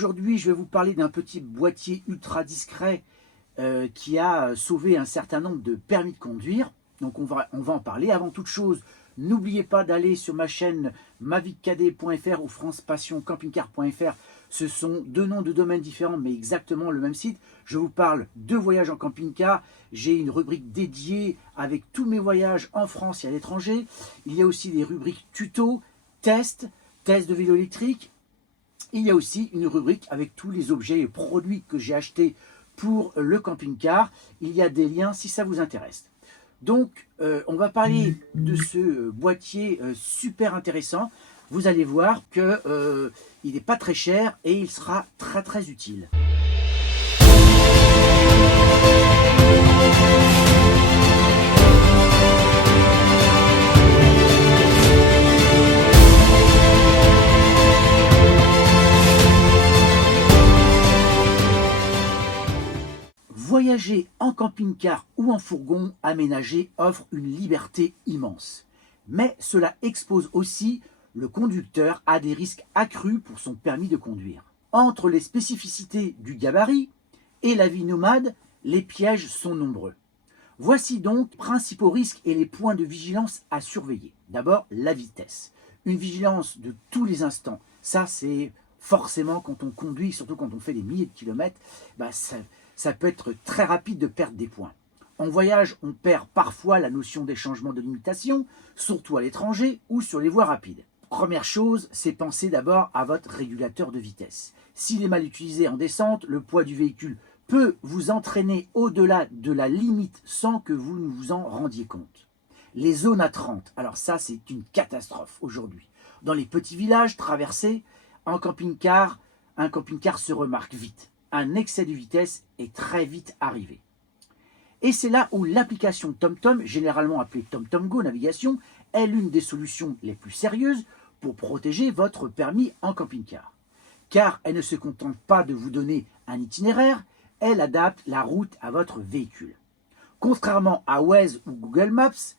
Aujourd'hui, je vais vous parler d'un petit boîtier ultra discret qui a sauvé un certain nombre de permis de conduire. Donc on va en parler. Avant toute chose, n'oubliez pas d'aller sur ma chaîne maviccadet.fr ou francepassioncampingcar.fr. Ce sont deux noms de domaines différents, mais exactement le même site. Je vous parle de voyages en camping-car. J'ai une rubrique dédiée avec tous mes voyages en France et à l'étranger. Il y a aussi des rubriques tutos, tests de vélo électrique. Il y a aussi une rubrique avec tous les objets et produits que j'ai achetés pour le camping-car. Il y a des liens si ça vous intéresse. Donc, on va parler de ce boîtier super intéressant. Vous allez voir qu'il n'est pas très cher et il sera très très utile. Voyager en camping-car ou en fourgon aménagé offre une liberté immense. Mais cela expose aussi le conducteur à des risques accrus pour son permis de conduire. Entre les spécificités du gabarit et la vie nomade, les pièges sont nombreux. Voici donc les principaux risques et les points de vigilance à surveiller. D'abord, la vitesse. Une vigilance de tous les instants. Ça, c'est forcément quand on conduit, surtout quand on fait des milliers de kilomètres, ça peut être très rapide de perdre des points. En voyage, on perd parfois la notion des changements de limitation, surtout à l'étranger ou sur les voies rapides. Première chose, c'est penser d'abord à votre régulateur de vitesse. S'il est mal utilisé en descente, le poids du véhicule peut vous entraîner au-delà de la limite sans que vous ne vous en rendiez compte. Les zones à 30, alors ça c'est une catastrophe aujourd'hui. Dans les petits villages traversés, un camping-car se remarque vite. Un excès de vitesse est très vite arrivé. Et c'est là où l'application TomTom, généralement appelée TomTom Go Navigation, est l'une des solutions les plus sérieuses pour protéger votre permis en camping-car. Car elle ne se contente pas de vous donner un itinéraire, elle adapte la route à votre véhicule. Contrairement à Waze ou Google Maps,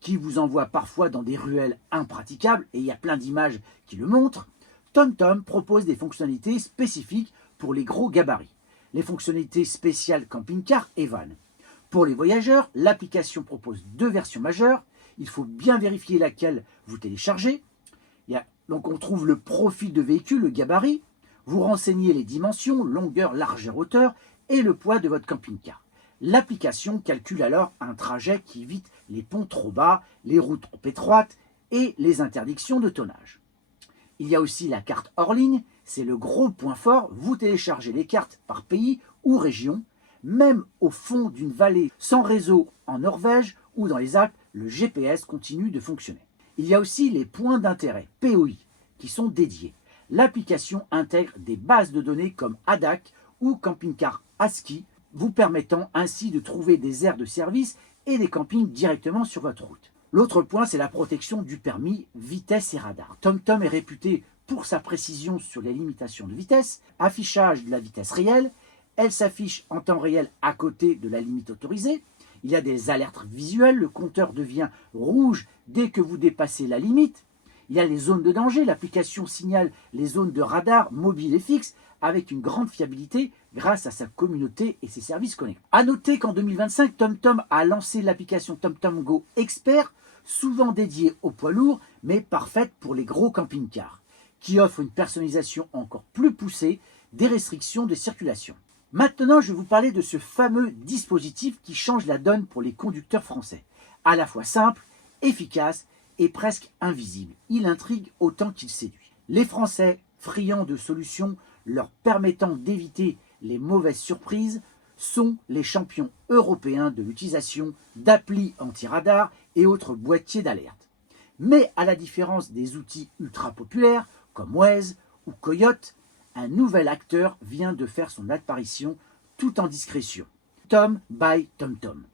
qui vous envoie parfois dans des ruelles impraticables, et il y a plein d'images qui le montrent, TomTom propose des fonctionnalités spécifiques pour les gros gabarits, les fonctionnalités spéciales camping-car et van. Pour les voyageurs, l'application propose deux versions majeures. Il faut bien vérifier laquelle vous téléchargez. Donc on trouve le profil de véhicule, le gabarit. Vous renseignez les dimensions, longueur, largeur, hauteur et le poids de votre camping-car. L'application calcule alors un trajet qui évite les ponts trop bas, les routes trop étroites et les interdictions de tonnage. Il y a aussi la carte hors ligne, c'est le gros point fort. Vous téléchargez les cartes par pays ou région. Même au fond d'une vallée sans réseau en Norvège ou dans les Alpes, le GPS continue de fonctionner. Il y a aussi les points d'intérêt, POI, qui sont dédiés. L'application intègre des bases de données comme ADAC ou Camping Car ASCII, vous permettant ainsi de trouver des aires de service et des campings directement sur votre route. L'autre point, c'est la protection du permis, vitesse et radar. TomTom est réputé pour sa précision sur les limitations de vitesse, affichage de la vitesse réelle, elle s'affiche en temps réel à côté de la limite autorisée, il y a des alertes visuelles, le compteur devient rouge dès que vous dépassez la limite, il y a les zones de danger, l'application signale les zones de radar mobile et fixe avec une grande fiabilité grâce à sa communauté et ses services connectés. A noter qu'en 2025, TomTom a lancé l'application TomTom Go Expert, souvent dédiée aux poids lourds, mais parfaite pour les gros camping-cars, qui offre une personnalisation encore plus poussée des restrictions de circulation. Maintenant, je vais vous parler de ce fameux dispositif qui change la donne pour les conducteurs français. À la fois simple, efficace et presque invisible. Il intrigue autant qu'il séduit. Les Français, friands de solutions leur permettant d'éviter les mauvaises surprises, sont les champions européens de l'utilisation d'applis anti-radar et autres boîtiers d'alerte. Mais à la différence des outils ultra populaires comme Waze ou Coyote, un nouvel acteur vient de faire son apparition tout en discrétion. Tom by TomTom.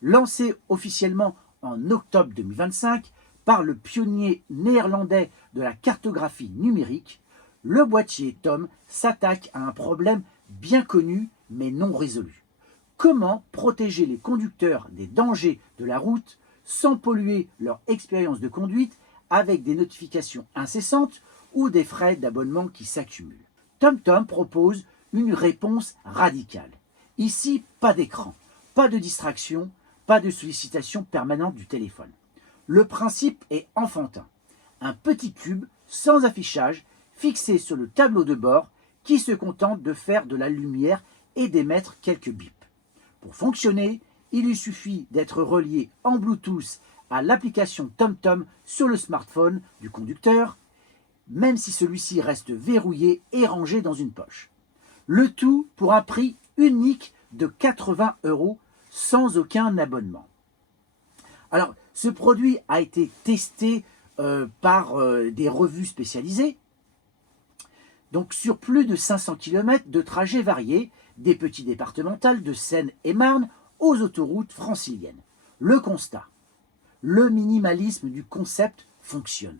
Lancé officiellement en octobre 2025 par le pionnier néerlandais de la cartographie numérique, le boîtier Tom s'attaque à un problème bien connu mais non résolu. Comment protéger les conducteurs des dangers de la route sans polluer leur expérience de conduite avec des notifications incessantes ou des frais d'abonnement qui s'accumulent? TomTom propose une réponse radicale. Ici, pas d'écran, pas de distraction, pas de sollicitation permanente du téléphone. Le principe est enfantin. Un petit cube sans affichage fixé sur le tableau de bord qui se contente de faire de la lumière et d'émettre quelques bips. Pour fonctionner, il lui suffit d'être relié en Bluetooth à l'application TomTom sur le smartphone du conducteur, même si celui-ci reste verrouillé et rangé dans une poche. Le tout pour un prix unique de 80 € sans aucun abonnement. Alors, ce produit a été testé par des revues spécialisées, donc sur plus de 500 km de trajets variés, des petits départementales de Seine-et-Marne aux autoroutes franciliennes. Le constat, le minimalisme du concept fonctionne.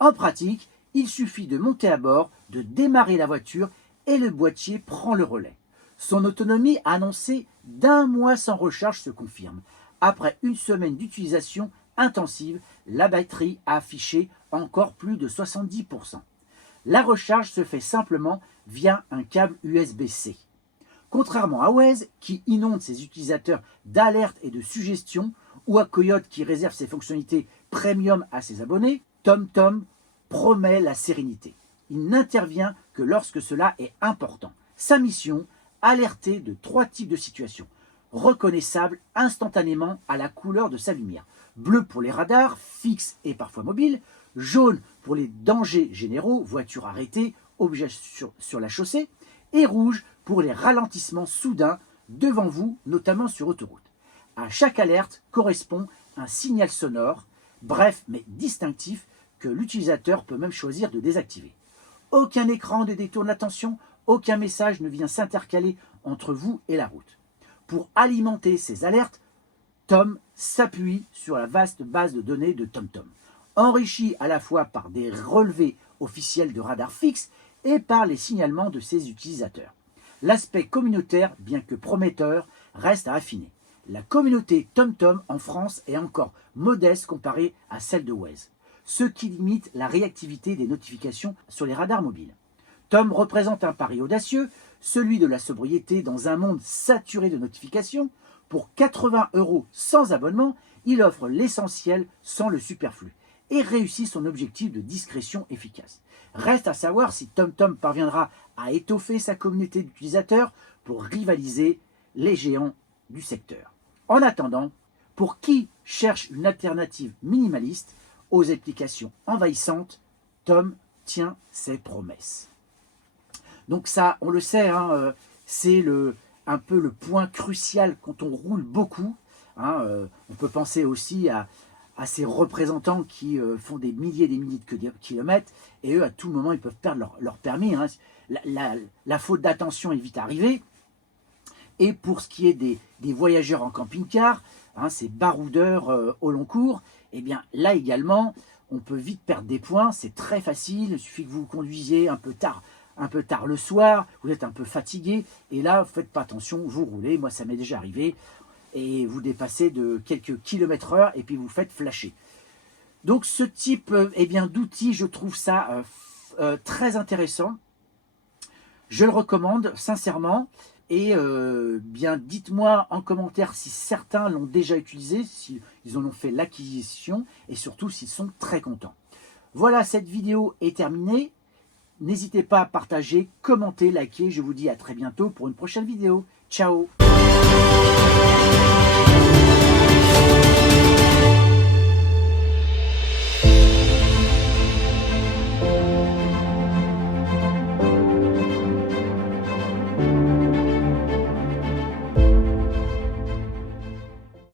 En pratique, il suffit de monter à bord, de démarrer la voiture et le boîtier prend le relais. Son autonomie annoncée d'1 mois sans recharge se confirme. Après une semaine d'utilisation intensive, la batterie a affiché encore plus de 70%. La recharge se fait simplement via un câble USB-C. Contrairement à Waze, qui inonde ses utilisateurs d'alertes et de suggestions, ou à Coyote qui réserve ses fonctionnalités premium à ses abonnés, TomTom promet la sérénité. Il n'intervient que lorsque cela est important. Sa mission, alerter de 3 types de situations, reconnaissables instantanément à la couleur de sa lumière. Bleu pour les radars, fixes et parfois mobiles, jaune pour les dangers généraux, voitures arrêtées, objets sur la chaussée, et rouge pour les ralentissements soudains devant vous, notamment sur autoroute. À chaque alerte correspond un signal sonore, bref mais distinctif, que l'utilisateur peut même choisir de désactiver. Aucun écran ne détourne l'attention, aucun message ne vient s'intercaler entre vous et la route. Pour alimenter ces alertes, Tom s'appuie sur la vaste base de données de TomTom, enrichie à la fois par des relevés officiels de radars fixes et par les signalements de ses utilisateurs. L'aspect communautaire, bien que prometteur, reste à affiner. La communauté TomTom en France est encore modeste comparée à celle de Waze, ce qui limite la réactivité des notifications sur les radars mobiles. Tom représente un pari audacieux, celui de la sobriété dans un monde saturé de notifications. Pour 80 € sans abonnement, il offre l'essentiel sans le superflu et réussit son objectif de discrétion efficace. Reste à savoir si TomTom parviendra à étoffer sa communauté d'utilisateurs pour rivaliser les géants du secteur. En attendant, pour qui cherche une alternative minimaliste aux applications envahissantes, Tom tient ses promesses. Donc ça, on le sait, hein, c'est un peu le point crucial quand on roule beaucoup. Hein, on peut penser aussi à ces représentants qui font des milliers de kilomètres, et eux, à tout moment, ils peuvent perdre leur permis. Hein. La faute d'attention est vite arrivée. Et pour ce qui est des voyageurs en camping-car, hein, ces baroudeurs au long cours, eh bien là également, on peut vite perdre des points. C'est très facile, il suffit que vous conduisiez un peu tard le soir, vous êtes un peu fatigué, et là, vous ne faites pas attention, vous roulez, moi ça m'est déjà arrivé, et vous dépassez de quelques kilomètres heure, et puis vous faites flasher. Donc ce type d'outil, je trouve ça très intéressant. Je le recommande sincèrement, et bien dites-moi en commentaire si certains l'ont déjà utilisé, s'ils en ont fait l'acquisition, et surtout s'ils sont très contents. Voilà, cette vidéo est terminée. N'hésitez pas à partager, commenter, liker. Je vous dis à très bientôt pour une prochaine vidéo. Ciao!